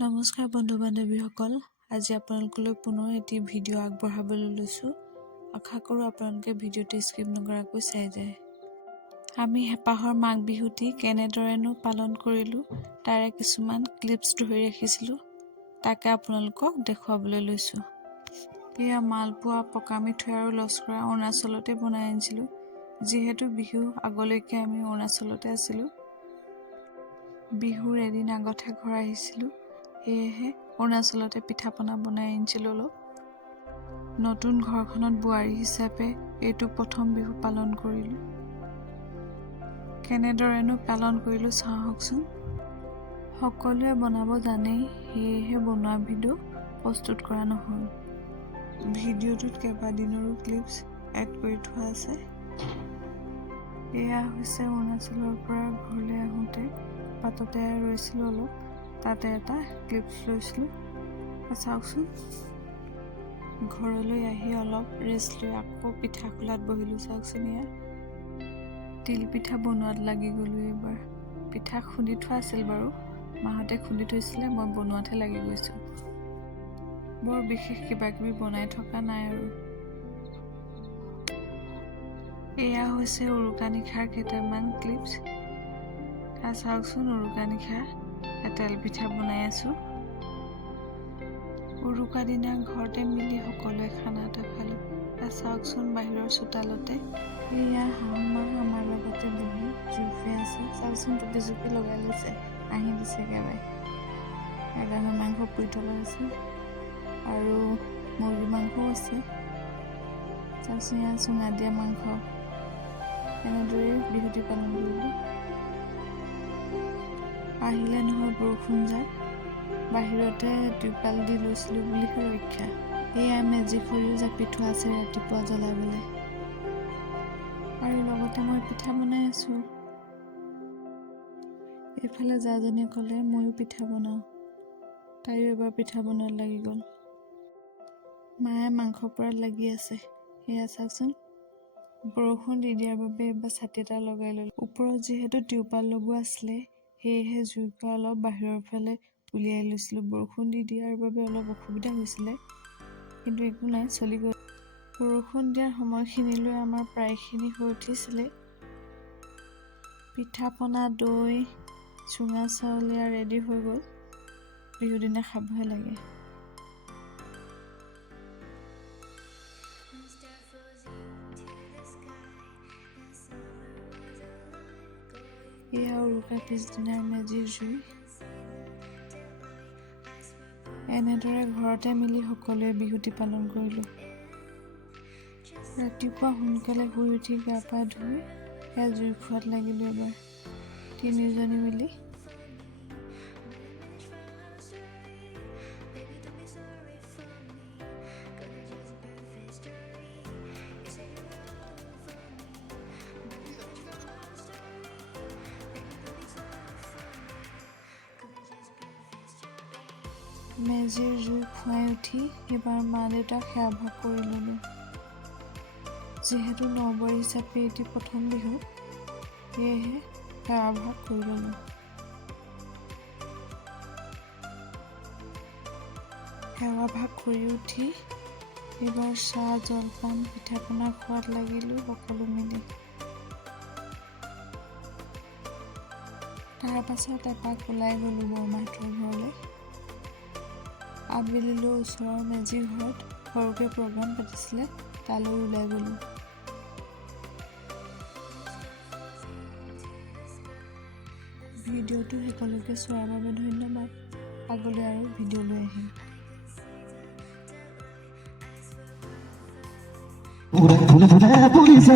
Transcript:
নমস্কাৰ বন্ধু বান্ধৱীসকল, আজি আপোনালোকলৈ পুনৰ এটি ভিডিঅ' আগবঢ়াবলৈ লৈছোঁ। আশা কৰোঁ আপোনালোকে ভিডিঅ'টো স্কিপ নকৰাকৈ চাই যায়। আমি হেঁপাহৰ মাঘ বিহুটি কেনেদৰেনো পালন কৰিলোঁ তাৰে কিছুমান ক্লিপছ ধৰি ৰাখিছিলোঁ, তাকে আপোনালোকক দেখুৱাবলৈ লৈছোঁ। এয়া মালপোৱা, পকা মিঠৈ আৰু লস্কৰা অৰুণাচলতে বনাই আনিছিলোঁ। যিহেতু বিহু আগলৈকে আমি অৰুণাচলতে আছিলোঁ, বিহুৰ এদিন আগতহে ঘৰ আহিছিলোঁ, সেয়েহে অৰুণাচলতে পিঠা পনা বনাই আনিছিলোঁ অলপ। নতুন ঘৰখনত বোৱাৰী হিচাপে এইটো প্ৰথম বিহু পালন কৰিলোঁ। কেনেদৰেনো পালন কৰিলোঁ চাওকচোন। সকলোৱে বনাব জানেই, সেয়েহে বনোৱা ভিডিঅ' প্ৰস্তুত কৰা নহ'ল। ভিডিঅ'টোত কেইবাদিনৰো ক্লিপছ এড কৰি থোৱা আছে। এয়া হৈছে অৰুণাচলৰ পৰা ঘৰলৈ আহোঁতে বাটতে ৰৈছিলোঁ অলপ, তাতে এটা ক্লিপছ লৈছিলোঁ। চাওকচোন। ঘৰলৈ আহি অলপ ৰেষ্ট লৈ আকৌ পিঠা খোলাত বহিলোঁ। চাওকচোন, এয়া তিল পিঠা বনোৱাত লাগি গ'লোঁ এইবাৰ। পিঠা খুন্দি থোৱা আছিল বাৰু, মাহঁতে খুন্দি থৈছিলে, মই বনোৱাতহে লাগি গৈছোঁ। বৰ বিশেষ কিবা কিবি বনাই থকা নাই আৰু। এয়া হৈছে উৰুকা নিশাৰ কেইটামান ক্লিপছ। চাওকচোন, উৰুকা নিশা তেল পিঠা বনাই আছোঁ। উৰুকা দিনা ঘৰতে মিলি সকলোৱে খানা এটা খালোঁ। চাওকচোন, বাহিৰৰ চোতালতে এয়া শাহুমা আমাৰ লগতে বহি জুই ফুৱাই আছে। চাওকচোন, টুপি চুপি লগাই লৈছে, আহি দিছে একেবাৰে। গাহৰি মাংস পুৰি থকা আছে আৰু মুৰ্গী মাংসও আছে। চাওকচোন, এয়া চুঙা দিয়া মাংস। এনেদৰে বিহুটি পালন কৰিলোঁ। আহিলে নহয় বৰষুণ যাক, বাহিৰতে ত্ৰিপাল দি লৈছিলোঁ বুলিহে ৰক্ষা। এয়া মেজি খৰিও জাপি থোৱা আছে ৰাতিপুৱা জ্বলাবলৈ। আৰু লগতে মই পিঠা বনাই আছোঁ। এইফালে জাজনীয়ে ক'লে ময়ো পিঠা বনাওঁ, তাইও এবাৰ পিঠা বনোৱাত লাগি গ'ল। মায়ে মাংস পোৰাত লাগি আছে। এয়া চাওকচোন, বৰষুণ দি দিয়াৰ বাবে এইবাৰ ছাতি এটা লগাই ল'লোঁ। ওপৰত যিহেতু ত্ৰিপাল লগোৱা আছিলে, সেয়েহে জুইকুৰা অলপ বাহিৰৰ ফালে উলিয়াই লৈছিলোঁ। বৰষুণ দি দিয়াৰ বাবে অলপ অসুবিধা হৈছিলে, কিন্তু একো নাই, চলি গ'ল। বৰষুণ দিয়াৰ সময়খিনিলৈ আমাৰ প্ৰায়খিনি হৈ উঠিছিলে। পিঠা পনা, দৈ, চুঙা চাউল এয়া ৰেডি হৈ গ'ল। বিহুৰ দিনা খাবহে লাগে। এয়া উৰুকাৰ পিছদিনাৰ মেজিৰ জুই। এনেদৰে ঘৰতে মিলি সকলোৱে বিহুটি পালন কৰিলোঁ। ৰাতিপুৱা সোনকালে শুই উঠি গা পা ধুই এয়া জুই ফুৱাত লাগিলোঁ এবাৰ, তিনিজনী মিলি। মেজিৰ জুই ফুৱাই উঠি এইবাৰ মা দেউতাক সেৱা ভাগ কৰি ল'লোঁ। যিহেতু নৱবোৱাৰী হিচাপে এটি প্ৰথম বিহু, সেয়েহে সেৱা ভাগ কৰি ল'লোঁ। সেৱা ভাগ কৰি উঠি এইবাৰ চাহ জলপান পিঠা পনা খোৱাত লাগিলোঁ সকলো মিলি। তাৰ পাছত এপাক ওলাই গ'লোঁ বৰমাহঁতৰ ঘৰলৈ। আবেলিলৈ ওচৰৰ মেজি ঘৰত সৰুকৈ প্ৰগ্ৰাম পাতিছিলে, তালৈ ওলাই গ'লোঁ। ভিডিঅ'টো শেষলৈকে চোৱাৰ বাবে ধন্যবাদ। আগলৈ আৰু ভিডিঅ' লৈ আহিম। Police,